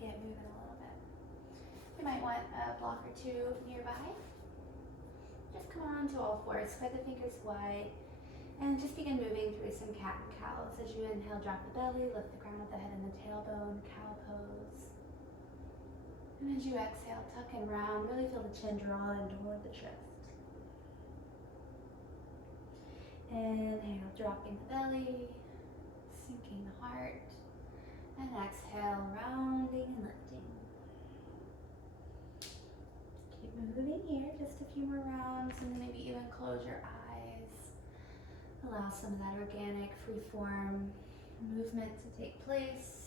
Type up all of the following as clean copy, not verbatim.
get moving a little bit. You might want a block or two nearby. Just come on to all fours, spread the fingers wide, and just begin moving through some cat and cows. As you inhale, drop the belly, lift the crown of the head and the tailbone, cow pose. And as you exhale, tuck and round, really feel the chin draw in toward the chest. Inhale, dropping the belly, sinking the heart, and exhale, rounding and lifting. Keep moving here, just a few more rounds, and then maybe even close your eyes. Allow some of that organic, free-form movement to take place.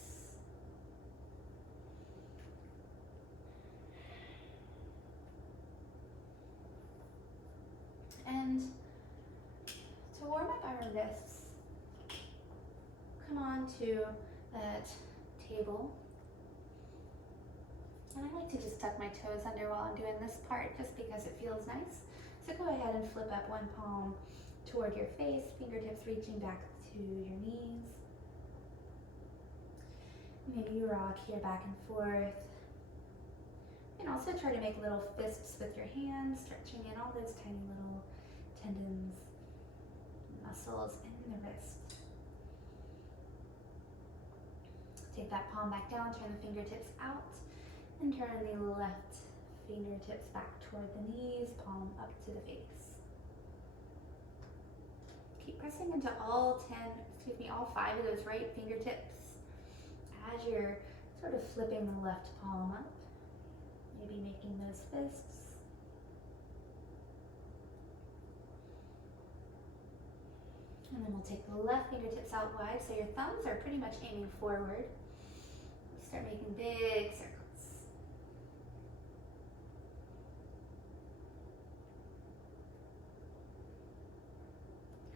And to warm up our wrists, come on to that table. And I like to just tuck my toes under while I'm doing this part just because it feels nice. So go ahead and flip up one palm toward your face, fingertips reaching back to your knees. Maybe you rock here back and forth. You can also try to make little fists with your hands, stretching in all those tiny little tendons, muscles in the wrist. Take that palm back down, turn the fingertips out, and turn the left fingertips back toward the knees, palm up to the face. Keep pressing into all 5 of those right fingertips as you're sort of flipping the left palm up, maybe making those fists. And then we'll take the left fingertips out wide so your thumbs are pretty much aiming forward. Start making big circles.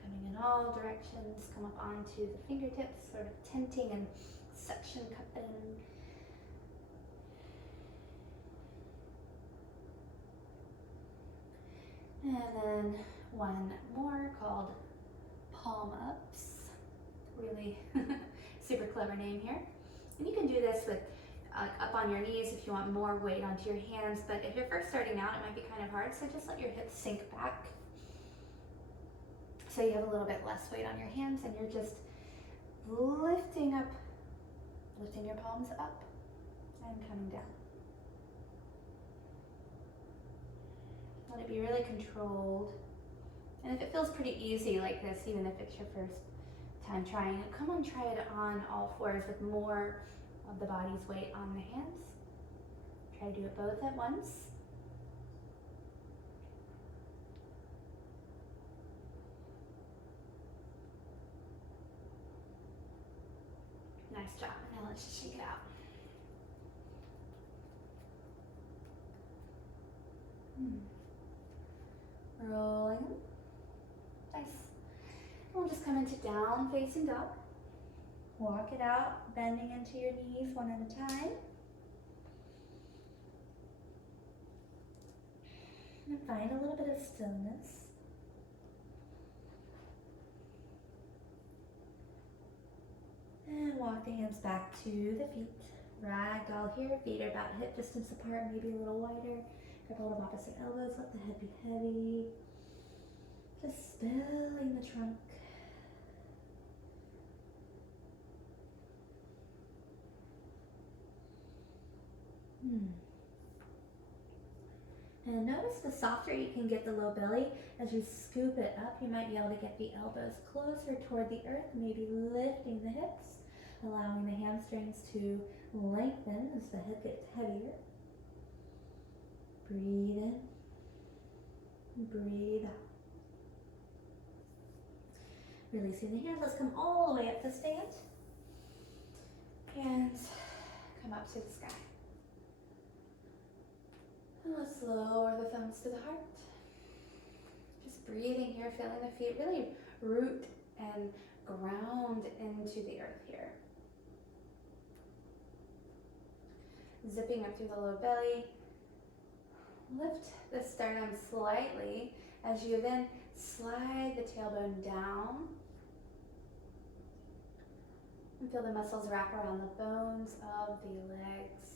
Coming in all directions, come up onto the fingertips, sort of tenting and suction cupping. And then one more called palm ups. Really super clever name here. And you can do this with up on your knees if you want more weight onto your hands, but if you're first starting out, it might be kind of hard, so just let your hips sink back so you have a little bit less weight on your hands, and you're just lifting your palms up and coming down. Let it be really controlled. And if it feels pretty easy like this, even if it's your first time trying it, come on, try it on all fours with more of the body's weight on the hands. Try to do it both at once. Nice job. Now let's just shake it out. Rolling. Nice. We'll just come into down facing dog. Walk it out, bending into your knees one at a time. And find a little bit of stillness. And walk the hands back to the feet. Ragdoll here, feet are about hip distance apart, maybe a little wider. Grab hold of opposite elbows, let the head be heavy. Just spilling the trunk. And notice the softer you can get the low belly as you scoop it up. You might be able to get the elbows closer toward the earth, maybe lifting the hips, allowing the hamstrings to lengthen as the head gets heavier. Breathe in, breathe out. Releasing the hands, let's come all the way up to stand. And come up to the sky. And let's lower the thumbs to the heart. Just breathing here, feeling the feet really root and ground into the earth here. Zipping up through the low belly. Lift the sternum slightly as you then slide the tailbone down. And feel the muscles wrap around the bones of the legs.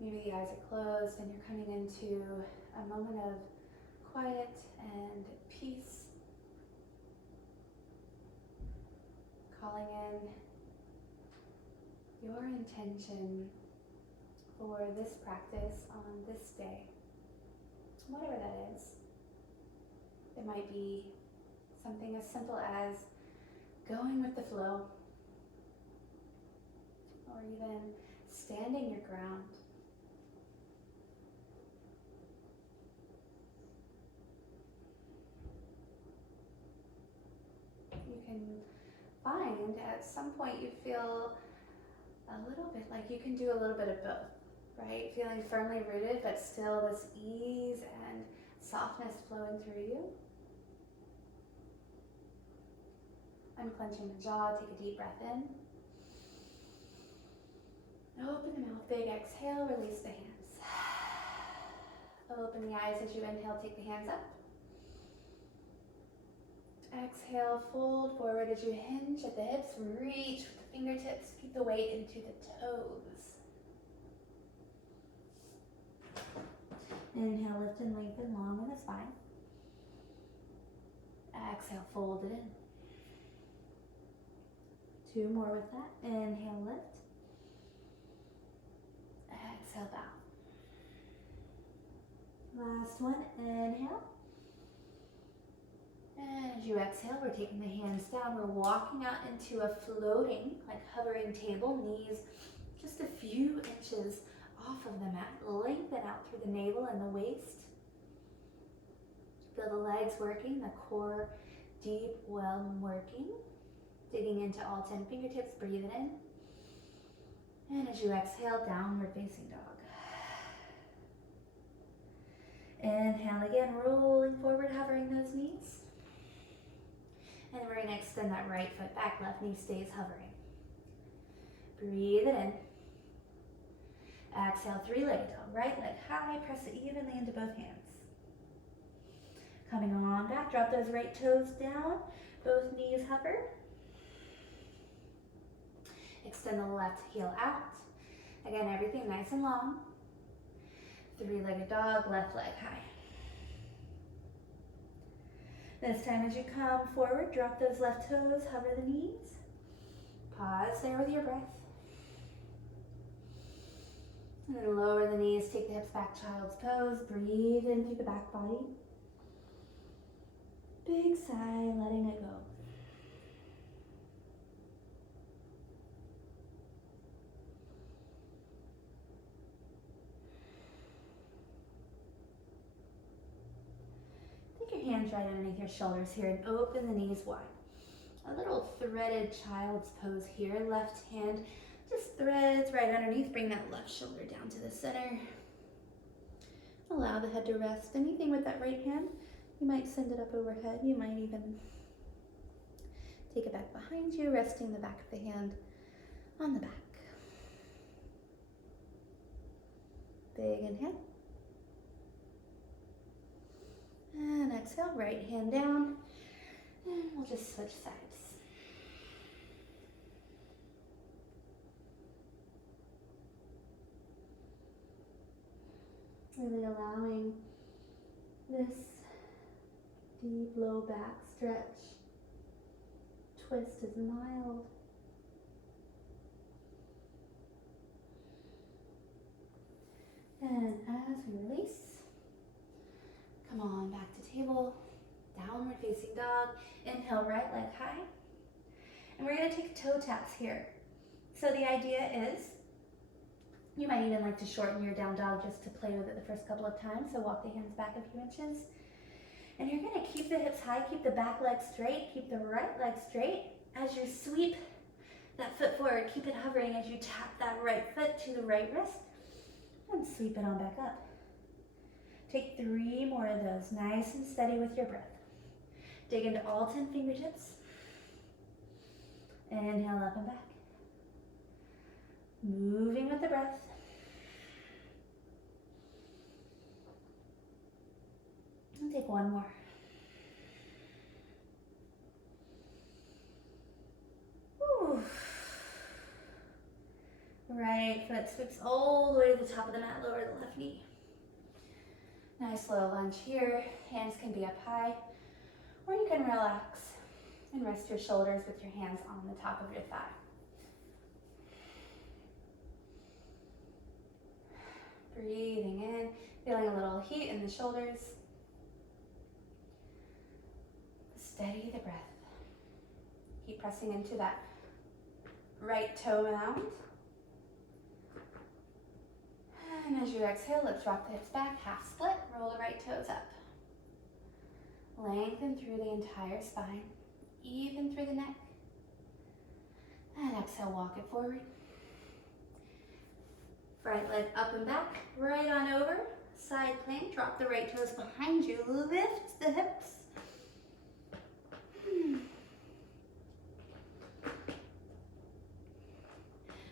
Maybe the eyes are closed and you're coming into a moment of quiet and peace. Calling in your intention for this practice on this day, whatever that is. It might be something as simple as going with the flow, or even standing your ground. You can find at some point you feel a little bit like you can do a little bit of both, right? Feeling firmly rooted, but still this ease and softness flowing through you. Unclenching the jaw, take a deep breath in. Open the mouth, big exhale, release the hands. Open the eyes as you inhale, take the hands up. Exhale, fold forward as you hinge at the hips, reach with the fingertips, keep the weight into the toes. Inhale, lift and lengthen long in the spine. Exhale, fold it in. 2 more with that. Inhale, lift. Exhale, bow. Last one, inhale. And as you exhale, we're taking the hands down. We're walking out into a floating, like hovering table, knees just a few inches off of the mat. Lengthen out through the navel and the waist. Feel the legs working, the core deep, well working. Digging into all 10 fingertips, breathe it in. And as you exhale, downward facing dog. Inhale again, rolling forward, hovering those knees. And we're going to extend that right foot back, left knee stays hovering. Breathe it in. Exhale, 3-legged dog. Right leg high, press it evenly into both hands. Coming on back, drop those right toes down, both knees hover. Extend the left heel out. Again, everything nice and long. 3-legged dog, left leg high. This time as you come forward, drop those left toes, hover the knees. Pause there with your breath. And then lower the knees, take the hips back, child's pose. Breathe in through the back body. Big sigh, letting it go. Take your hands right underneath your shoulders here and open the knees wide. A little threaded child's pose here. Left hand just threads right underneath. Bring that left shoulder down to the center. Allow the head to rest. Anything with that right hand, you might send it up overhead. You might even take it back behind you, resting the back of the hand on the back. Big inhale. And exhale, right hand down. And we'll just switch sides. Really allowing this deep low back stretch. Twist is mild. And as we release, come on back to table, downward facing dog. Inhale, right leg high. And we're going to take toe taps here. So the idea is, you might even like to shorten your down dog just to play with it the first couple of times. So walk the hands back a few inches. And you're going to keep the hips high, keep the back leg straight, keep the right leg straight. As you sweep that foot forward, keep it hovering as you tap that right foot to the right wrist. And sweep it on back up. Take 3 more of those, nice and steady with your breath. Dig into all 10 fingertips. Inhale up and back. Moving with the breath. And take 1 more. Right foot sweeps all the way to the top of the mat, lower the left knee. Nice low lunge here. Hands can be up high, or you can relax and rest your shoulders with your hands on the top of your thigh. Breathing in, feeling a little heat in the shoulders. Steady the breath. Keep pressing into that right toe mound. And as you exhale, let's rock the hips back, half split, roll the right toes up. Lengthen through the entire spine, even through the neck. And exhale, walk it forward. Right leg up and back, right on over. Side plank, drop the right toes behind you, lift the hips.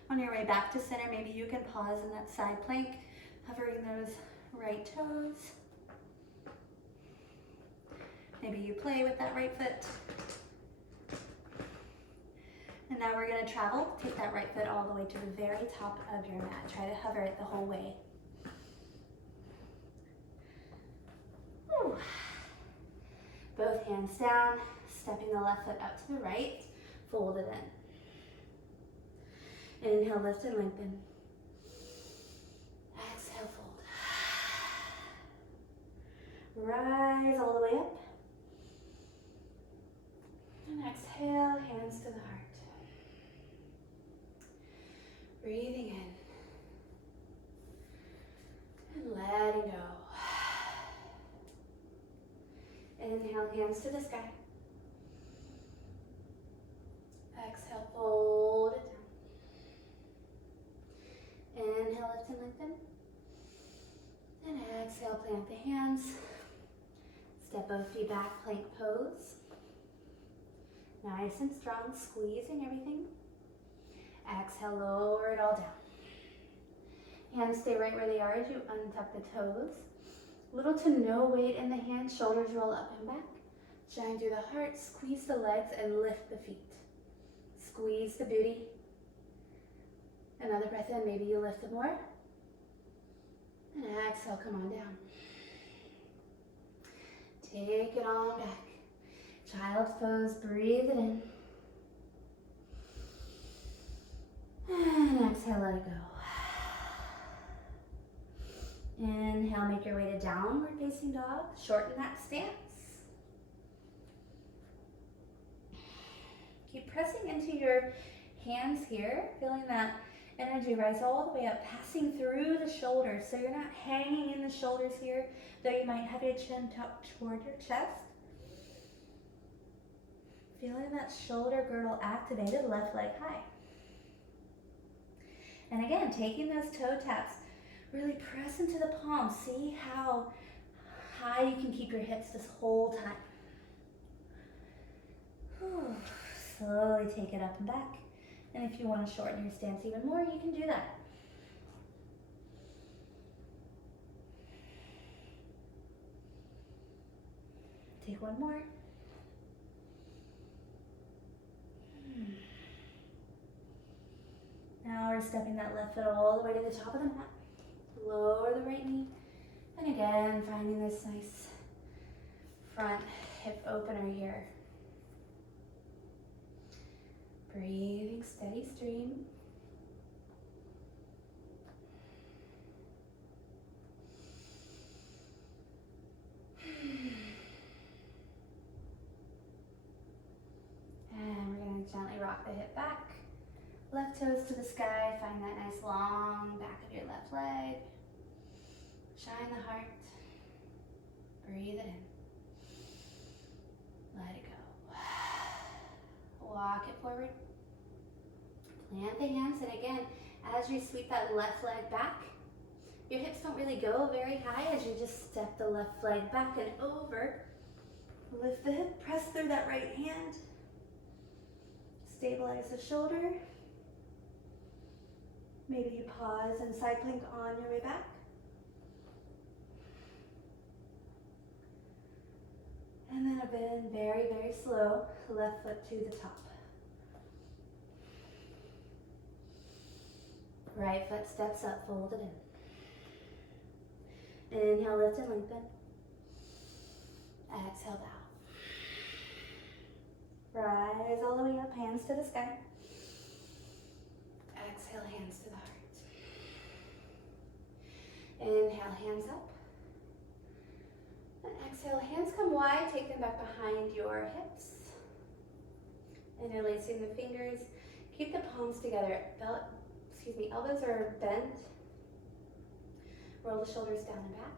On your way back to center, maybe you can pause in that side plank, hovering those right toes. Maybe you play with that right foot. And now we're gonna travel. Take that right foot all the way to the very top of your mat. Try to hover it the whole way. Whew. Both hands down, stepping the left foot up to the right, fold it in. Inhale, lift and lengthen. Exhale, fold. Rise all the way up. And exhale, hands to the heart. Breathing in. And letting go. Inhale, hands to the sky. Exhale, fold it down. Inhale, lift and lengthen. And exhale, plant the hands. Step both feet back, plank pose. Nice and strong, squeezing everything. Exhale, lower it all down. Hands stay right where they are as you untuck the toes. Little to no weight in the hands, shoulders roll up and back. Shine through the heart, squeeze the legs and lift the feet. Squeeze the booty. Another breath in, maybe you lift it more. And exhale, come on down. Take it on back. Child's pose, breathe it in. And exhale, let it go. Inhale, make your way to downward facing dog. Shorten that stance. Keep pressing into your hands here, feeling that energy rise all the way up, passing through the shoulders. So you're not hanging in the shoulders here, though you might have your chin tucked toward your chest. Feeling that shoulder girdle activated, left leg high. And again, taking those toe taps, really press into the palms. See how high you can keep your hips this whole time. Whew. Slowly take it up and back. And if you want to shorten your stance even more, you can do that. Take one more. Now we're stepping that left foot all the way to the top of the mat. Lower the right knee. And again, finding this nice front hip opener here. Breathing, steady stream. And we're going to gently rock the hip back. Left toes to the sky, find that nice long back of your left leg. Shine the heart. Breathe it in. Let it go. Walk it forward. Plant the hands, and again, as you sweep that left leg back, your hips don't really go very high as you just step the left leg back and over. Lift the hip, press through that right hand. Stabilize the shoulder. Maybe you pause and side plank on your way back. And then a bend, very, very slow, left foot to the top. Right foot steps up, fold it in. Inhale, lift and lengthen. Exhale, bow. Rise all the way up, hands to the sky. Exhale, hands to the heart. Inhale, hands up. And exhale, hands come wide, take them back behind your hips. Interlacing the fingers. Keep the palms together. Elbows are bent. Roll the shoulders down and back.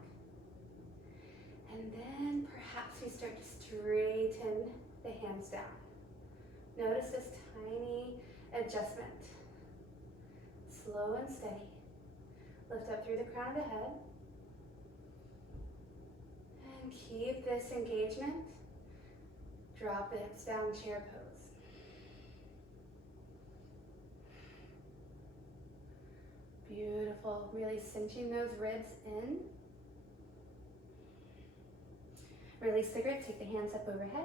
And then perhaps we start to straighten the hands down. Notice this tiny adjustment. Slow and steady. Lift up through the crown of the head. And keep this engagement. Drop the hips down, chair pose. Beautiful. Really cinching those ribs in. Release the grip. Take the hands up overhead.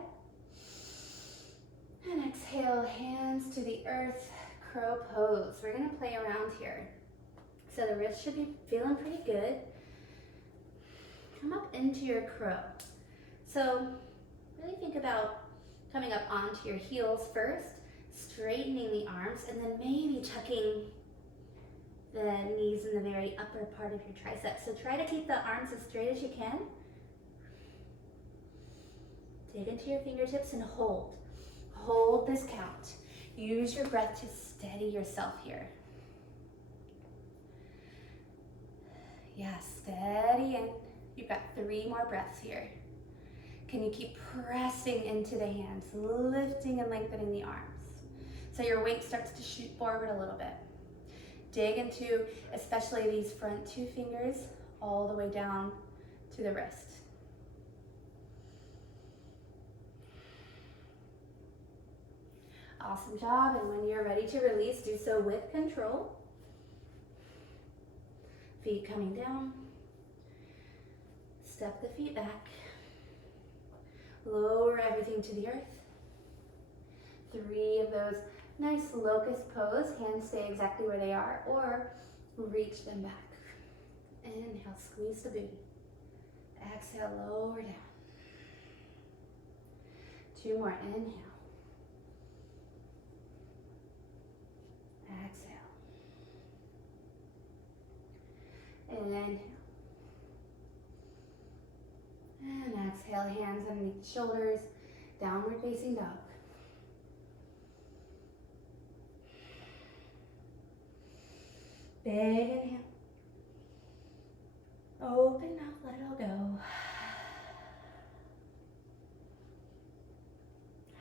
And exhale, hands to the earth, crow pose. We're going to play around here. So the wrists should be feeling pretty good. Come up into your crow. So really think about coming up onto your heels first, straightening the arms, and then maybe tucking the knees in the very upper part of your triceps. So try to keep the arms as straight as you can. Dig into your fingertips and hold. Hold this count. Use your breath to steady yourself here. Yes, steady in. You've got 3 more breaths here. Can you keep pressing into the hands, lifting and lengthening the arms? So your weight starts to shoot forward a little bit. Dig into especially these front 2 fingers all the way down to the wrist. Awesome job, and when you're ready to release, do so with control. Feet coming down. Step the feet back. Lower everything to the earth. 3 of those nice locust pose. Hands stay exactly where they are, or reach them back. Inhale, squeeze the booty. Exhale, lower down. 2 more, inhale. Exhale. Inhale. And exhale, hands underneath the shoulders, downward facing dog. Big inhale. Open mouth, let it all go.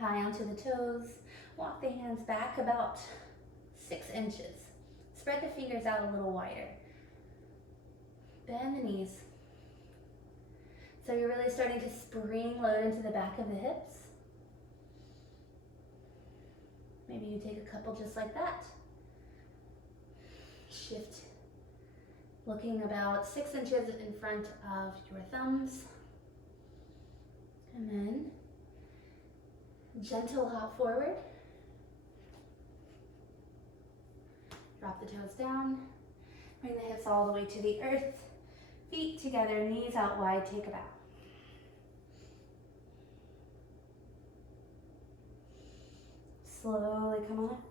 High onto the toes. Walk the hands back about 6 inches. Spread the fingers out a little wider. Bend the knees. So you're really starting to spring load into the back of the hips. Maybe you take a couple just like that. Shift, looking about 6 inches in front of your thumbs. And then gentle hop forward. Drop the toes down. Bring the hips all the way to the earth. Feet together, knees out wide, take a bow. Slowly come on up.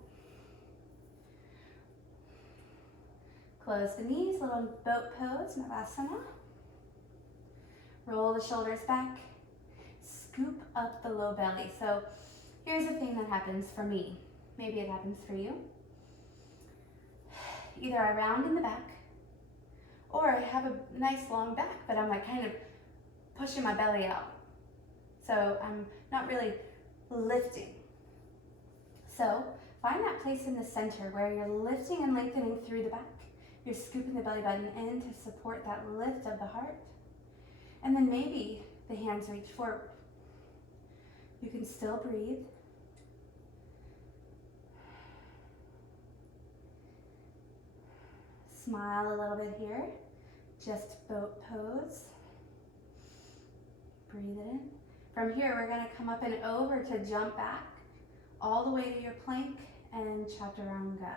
Close the knees, little boat pose, Navasana. Roll the shoulders back. Scoop up the low belly. So here's the thing that happens for me. Maybe it happens for you. Either I round in the back, or I have a nice long back, but I'm like kind of pushing my belly out. So I'm not really lifting. So find that place in the center where you're lifting and lengthening through the back. You're scooping the belly button in to support that lift of the heart. And then maybe the hands reach forward. You can still breathe. Smile a little bit here. Just boat pose. Breathe it in. From here, we're going to come up and over to jump back all the way to your plank and chaturanga.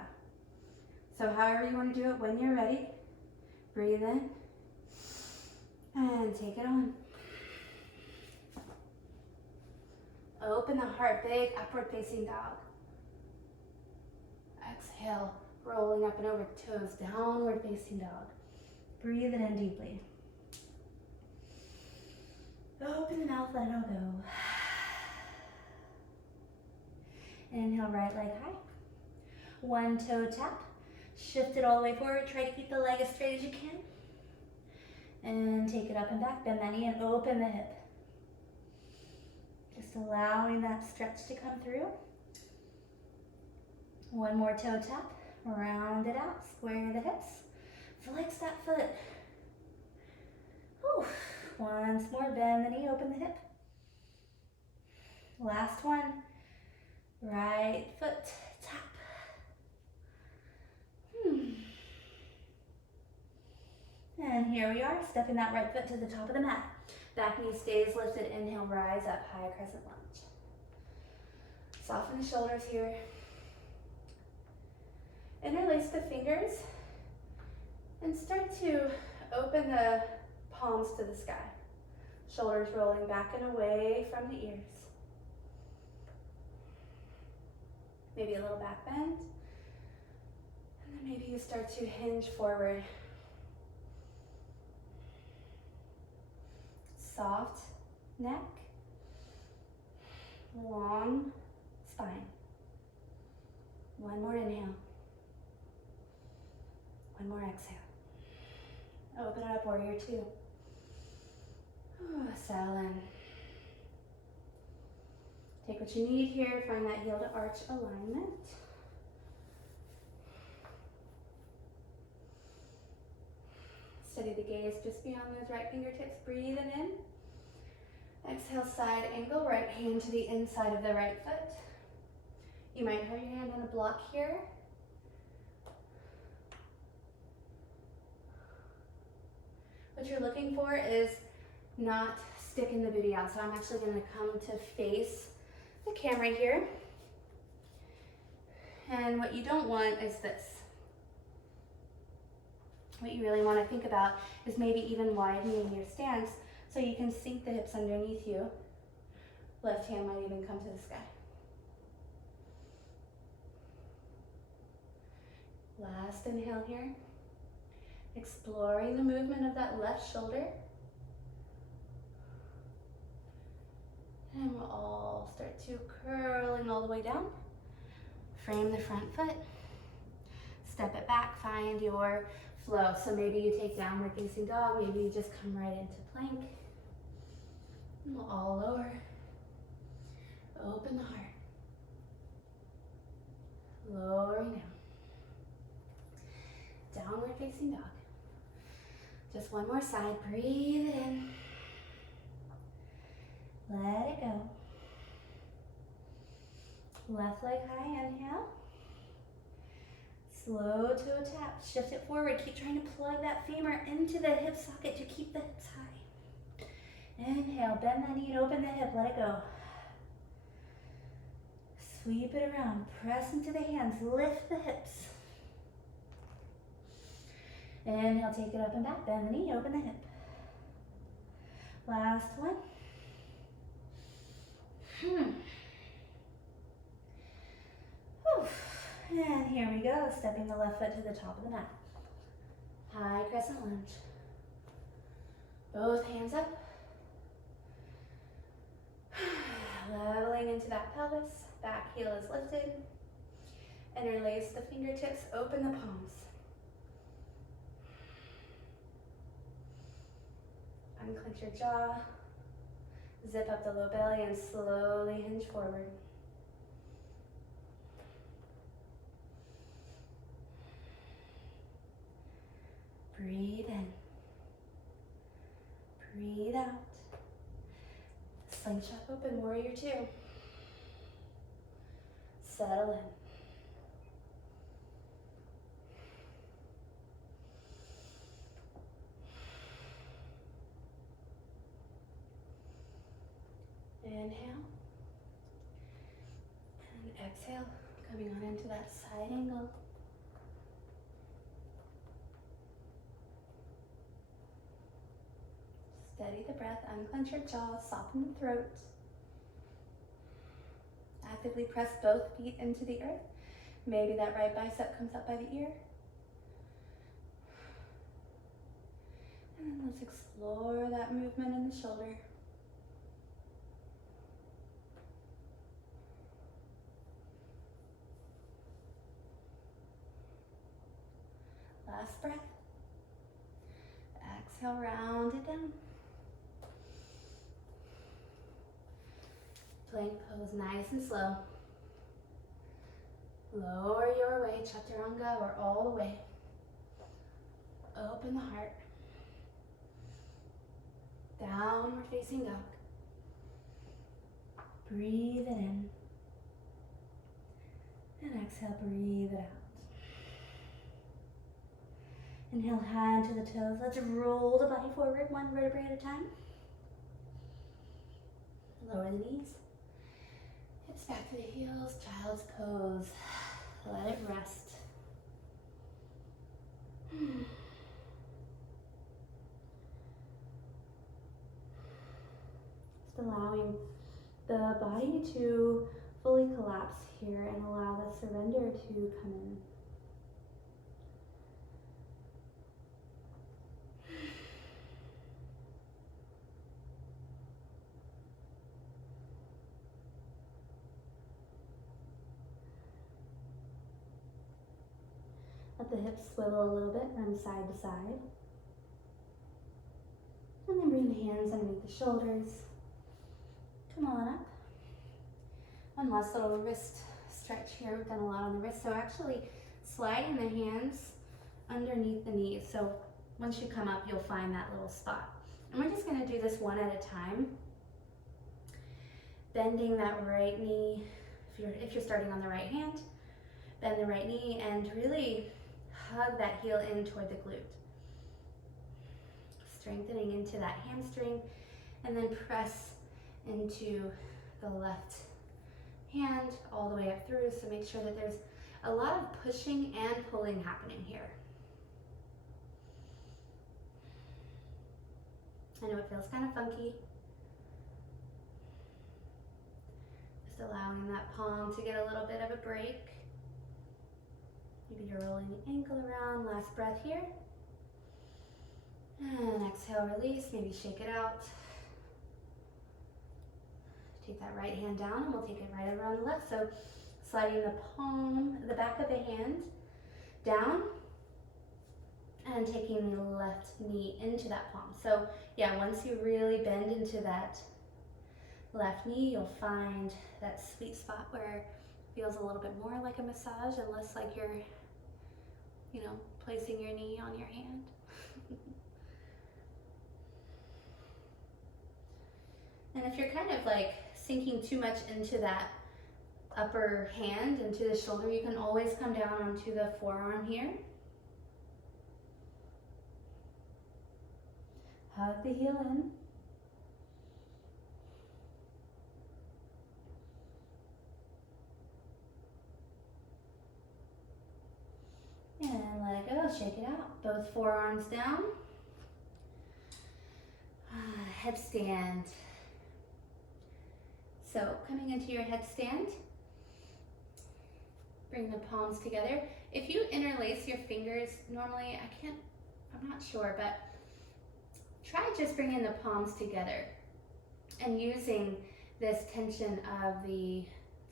So however you want to do it, when you're ready, breathe in and take it on. Open the heart, big upward facing dog. Exhale, rolling up and over toes, downward facing dog. Breathe it in deeply. Open the mouth, let it all go. Inhale, right leg high. One toe tap. Shift it all the way forward. Try to keep the leg as straight as you can. And take it up and back. Bend that knee and open the hip. Just allowing that stretch to come through. One more toe tap. Round it out. Square the hips. Flex that foot. Whew. Once more. Bend the knee. Open the hip. Last one. Right foot. Tap. And here we are, stepping that right foot to the top of the mat. Back knee stays lifted. Inhale, rise up, high crescent lunge. Soften the shoulders here. Interlace the fingers and start to open the palms to the sky. Shoulders rolling back and away from the ears. Maybe a little back bend. And then maybe you start to hinge forward. Soft neck, long spine. One more inhale. One more exhale. Open it up, warrior two. Settle in. Take what you need here. Find that heel to arch alignment. Steady the gaze just beyond those right fingertips. Breathe it in. Exhale, side angle, right hand to the inside of the right foot. You might have your hand on a block here. What you're looking for is not sticking the booty out. So I'm actually going to come to face the camera here. And what you don't want is this. What you really want to think about is maybe even widening your stance so you can sink the hips underneath you. Left hand might even come to the sky. Last inhale here. Exploring the movement of that left shoulder. And we'll all start to curling all the way down. Frame the front foot. Step it back, find your flow. So maybe you take downward facing dog, maybe you just come right into plank. And we'll all lower. Open the heart. Lowering down. Downward facing dog. Just one more side. Breathe it in. Let it go. Left leg high, inhale. Slow toe tap, shift it forward. Keep trying to plug that femur into the hip socket to keep the hips high. Inhale, bend that knee and open the hip, let it go. Sweep it around, press into the hands, lift the hips. Inhale, take it up and back, bend the knee, open the hip. Last one. And here we go, stepping the left foot to the top of the mat. High crescent lunge. Both hands up. Leveling into that pelvis. Back heel is lifted. Interlace the fingertips, open the palms. Unclench your jaw. Zip up the low belly and slowly hinge forward. Breathe in. Breathe out. Slingshot open, warrior two. Settle in. Inhale. And exhale, coming on into that side angle. Steady the breath, unclench your jaw, soften the throat. Actively press both feet into the earth. Maybe that right bicep comes up by the ear. And then let's explore that movement in the shoulder. Last breath. Exhale, round it down. Plank pose, nice and slow. Lower your weight, chaturanga, or all the way. Open the heart. Downward facing dog. Breathe it in. And exhale, breathe it out. Inhale, hand to the toes. Let's roll the body forward, one vertebrae at a time. Lower the knees. Hips back to the heels, child's pose. Let it rest. Just allowing the body to fully collapse here and allow the surrender to come in. Let the hips swivel a little bit from side to side. And then bring the hands underneath the shoulders. Come on up. One last little wrist stretch here. We've done a lot on the wrist. So actually sliding the hands underneath the knees. So once you come up, you'll find that little spot. And we're just going to do this one at a time. Bending that right knee. If you're starting on the right hand, bend the right knee and really hug that heel in toward the glute. Strengthening into that hamstring and then press into the left hand all the way up through. So make sure that there's a lot of pushing and pulling happening here. I know it feels kind of funky. Just allowing that palm to get a little bit of a break. Maybe you're rolling the ankle around. Last breath here. And exhale, release. Maybe shake it out. Take that right hand down and we'll take it right over on the left. So sliding the palm, the back of the hand down and taking the left knee into that palm. So yeah, once you really bend into that left knee, you'll find that sweet spot where it feels a little bit more like a massage and less like you're, placing your knee on your hand. And if you're kind of like sinking too much into that upper hand, into the shoulder, you can always come down onto the forearm here. Hug the heel in. And let it go, shake it out. Both forearms down. Headstand. So coming into your headstand, bring the palms together. If you interlace your fingers, normally I'm not sure, but try just bringing the palms together and using this tension of the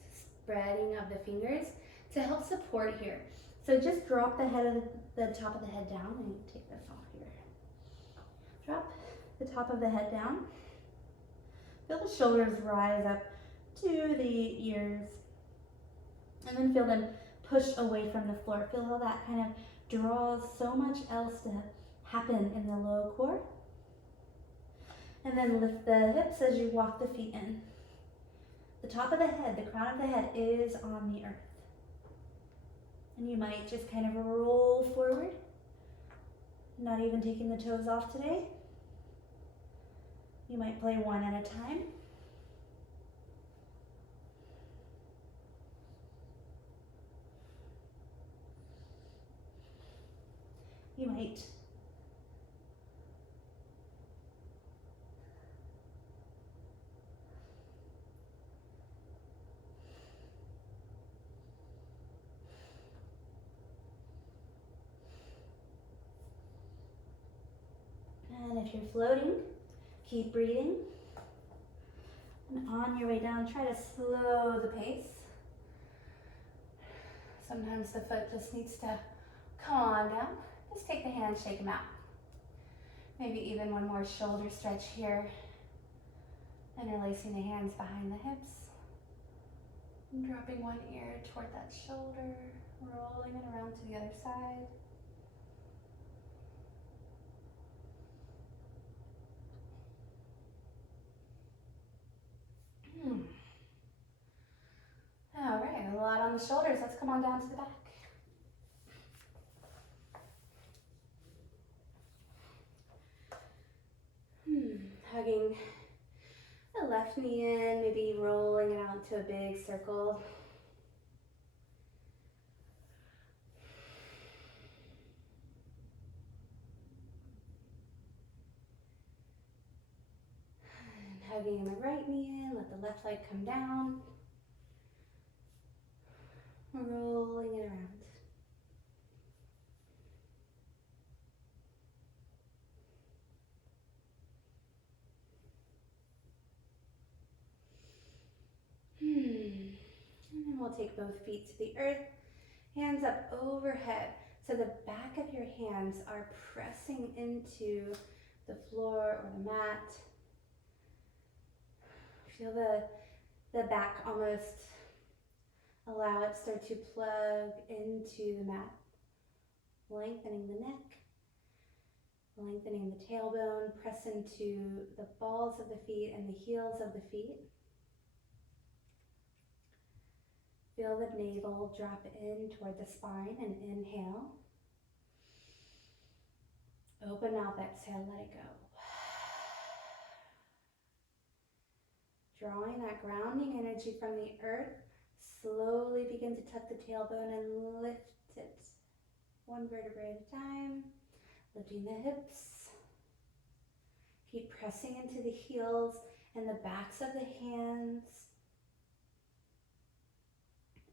spreading of the fingers to help support here. So just drop the top of the head down. Let me take this off here. Drop the top of the head down. Feel the shoulders rise up to the ears. And then feel them push away from the floor. Feel how that kind of draws so much else to happen in the low core. And then lift the hips as you walk the feet in. The top of the head, the crown of the head is on the earth. And you might just kind of roll forward, not even taking the toes off today. You might play one at a time. You might if you're floating, keep breathing. And on your way down, try to slow the pace. Sometimes the foot just needs to come on down. Just take the hands, shake them out. Maybe even one more shoulder stretch here. Interlacing the hands behind the hips. And dropping one ear toward that shoulder. Rolling it around to the other side. All right, a lot on the shoulders. Let's come on down to the back. Hugging the left knee in, maybe rolling it out to a big circle. And hugging the right knee in, let the left leg come down. Rolling it around. And then we'll take both feet to the earth, hands up overhead. So the back of your hands are pressing into the floor or the mat. Feel the back almost allow it start to plug into the mat. Lengthening the neck, lengthening the tailbone, press into the balls of the feet and the heels of the feet. Feel the navel drop in toward the spine and inhale. Open mouth, exhale, let it go. Drawing that grounding energy from the earth, slowly begin to tuck the tailbone and lift it. One vertebrae at a time, lifting the hips. Keep pressing into the heels and the backs of the hands.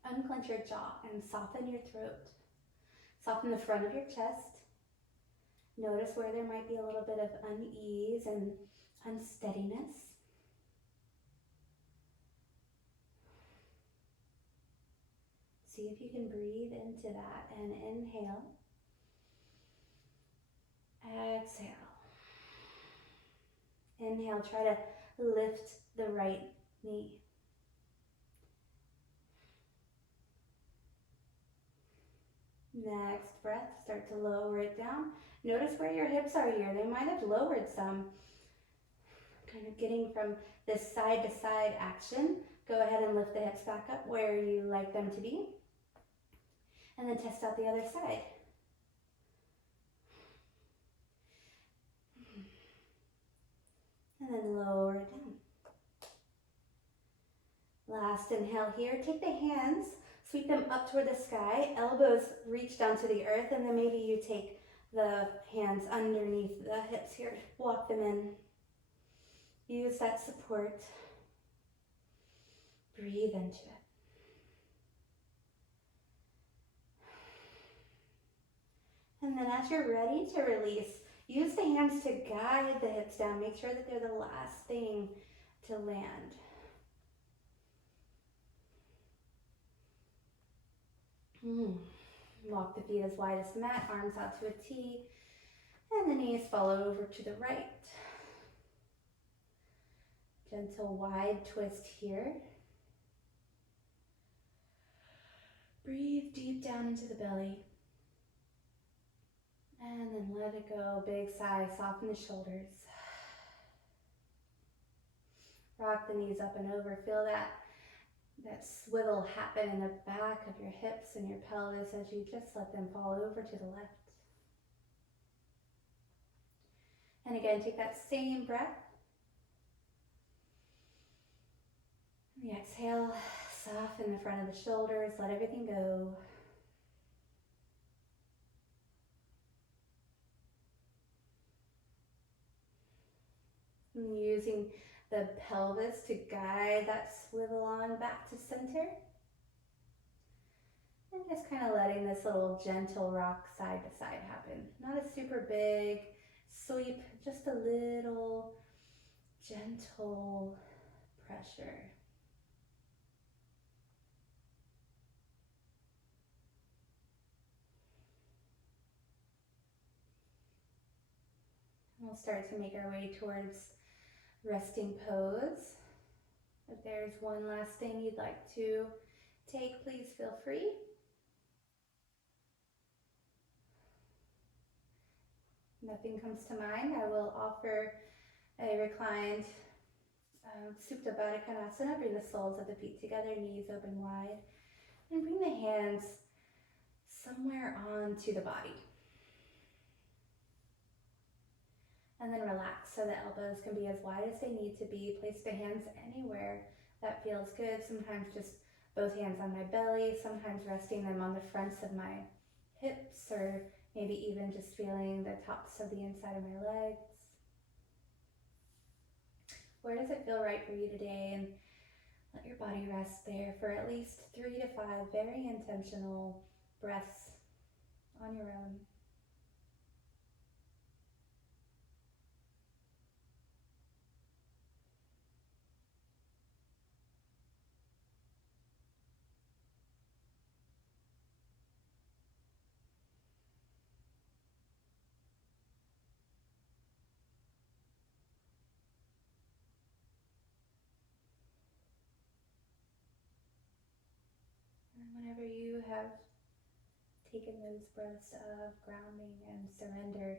Unclench your jaw and soften your throat. Soften the front of your chest. Notice where there might be a little bit of unease and unsteadiness. See if you can breathe into that and inhale. Exhale. Inhale, try to lift the right knee. Next breath, start to lower it down. Notice where your hips are here. They might have lowered some. Kind of getting from this side to side action. Go ahead and lift the hips back up where you like them to be. And then test out the other side. And then lower it down. Last inhale here. Take the hands, sweep them up toward the sky. Elbows reach down to the earth, and then maybe you take the hands underneath the hips here. Walk them in. Use that support. Breathe into it. And then as you're ready to release, use the hands to guide the hips down. Make sure that they're the last thing to land. Walk the feet as wide as the mat, arms out to a T, and the knees fall over to the right. Gentle wide twist here. Breathe deep down into the belly. And then let it go. Big sigh, soften the shoulders. Rock the knees up and over. Feel that swivel happen in the back of your hips and your pelvis as you just let them fall over to the left. And again, take that same breath. And the exhale, soften the front of the shoulders, let everything go. And using the pelvis to guide that swivel on back to center. And just kind of letting this little gentle rock side to side happen. Not a super big sweep, just a little gentle pressure. We'll start to make our way towards resting pose. If there's one last thing you'd like to take, please feel free. Nothing comes to mind. I will offer a reclined Supta Baddha Konasana. Bring the soles of the feet together, knees open wide, and bring the hands somewhere onto the body. And then relax so the elbows can be as wide as they need to be. Place the hands anywhere that feels good. Sometimes just both hands on my belly, sometimes resting them on the fronts of my hips, or maybe even just feeling the tops of the inside of my legs. Where does it feel right for you today? And let your body rest there for at least 3 to 5 very intentional breaths on your own. And whenever you have taken those breaths of grounding and surrender,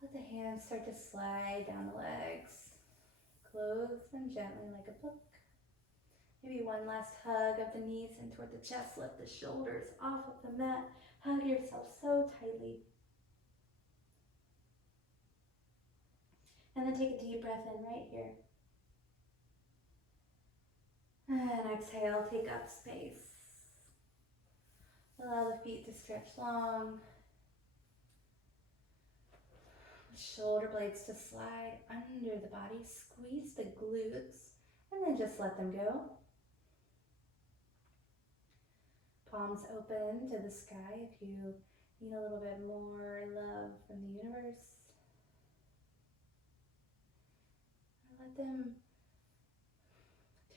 let the hands start to slide down the legs. Close them gently like a book. Maybe one last hug of the knees in toward the chest. Lift the shoulders off of the mat. Hug yourself so tightly. And then take a deep breath in right here. And exhale, take up space. Allow the feet to stretch long. Shoulder blades to slide under the body. Squeeze the glutes and then just let them go. Palms open to the sky if you need a little bit more love from the universe. Or let them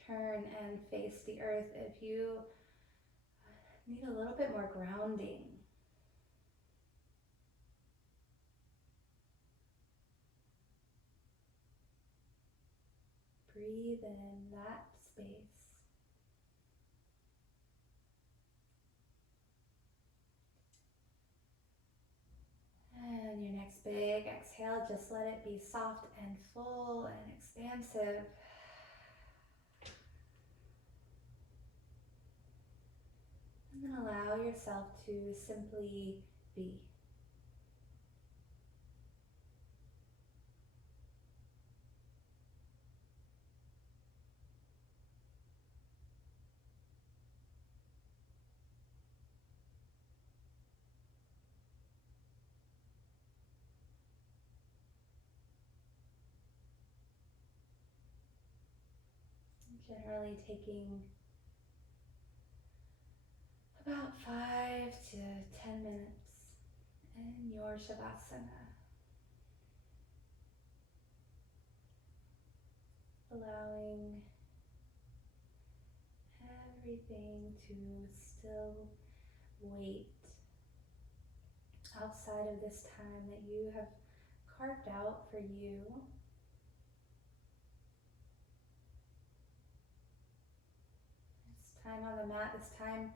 turn and face the earth if you need a little bit more grounding. Breathe in that space. And your next big exhale, just let it be soft and full and expansive. And then allow yourself to simply be. Generally taking about 5 to 10 minutes in your Shavasana. Allowing everything to still wait outside of this time that you have carved out for you. This time on the mat, this time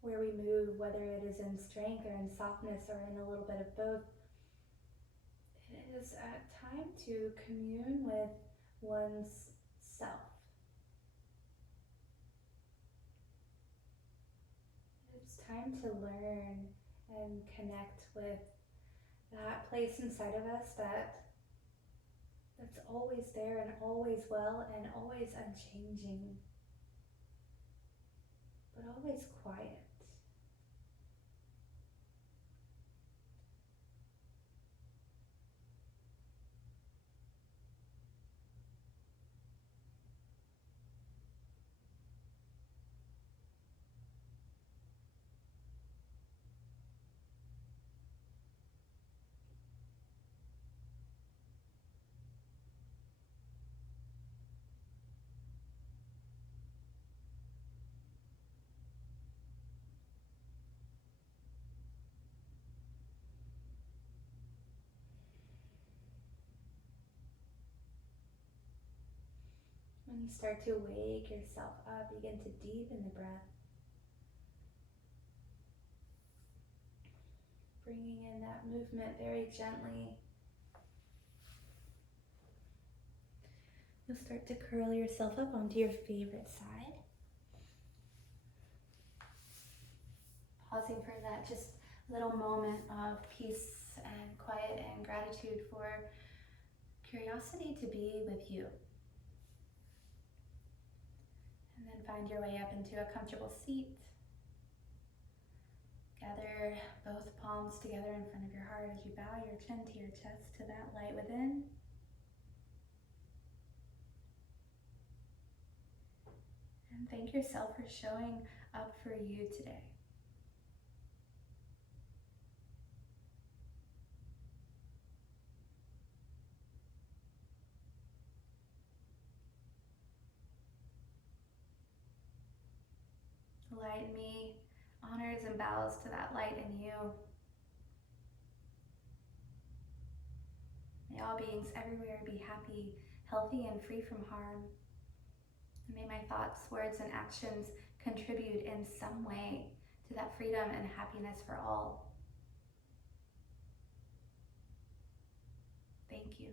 where we move, whether it is in strength or in softness or in a little bit of both, it is a time to commune with one's self. It's time to learn and connect with that place inside of us that's always there and always well and always unchanging, but always quiet. When you start to wake yourself up, begin to deepen the breath. Bringing in that movement very gently. You'll start to curl yourself up onto your favorite side. Pausing for that just little moment of peace and quiet and gratitude for curiosity to be with you. And then find your way up into a comfortable seat. Gather both palms together in front of your heart as you bow your chin to your chest to that light within. And thank yourself for showing up for you today. The light in me honors and bows to that light in you. May all beings everywhere be happy, healthy, and free from harm. And may my thoughts, words, and actions contribute in some way to that freedom and happiness for all. Thank you.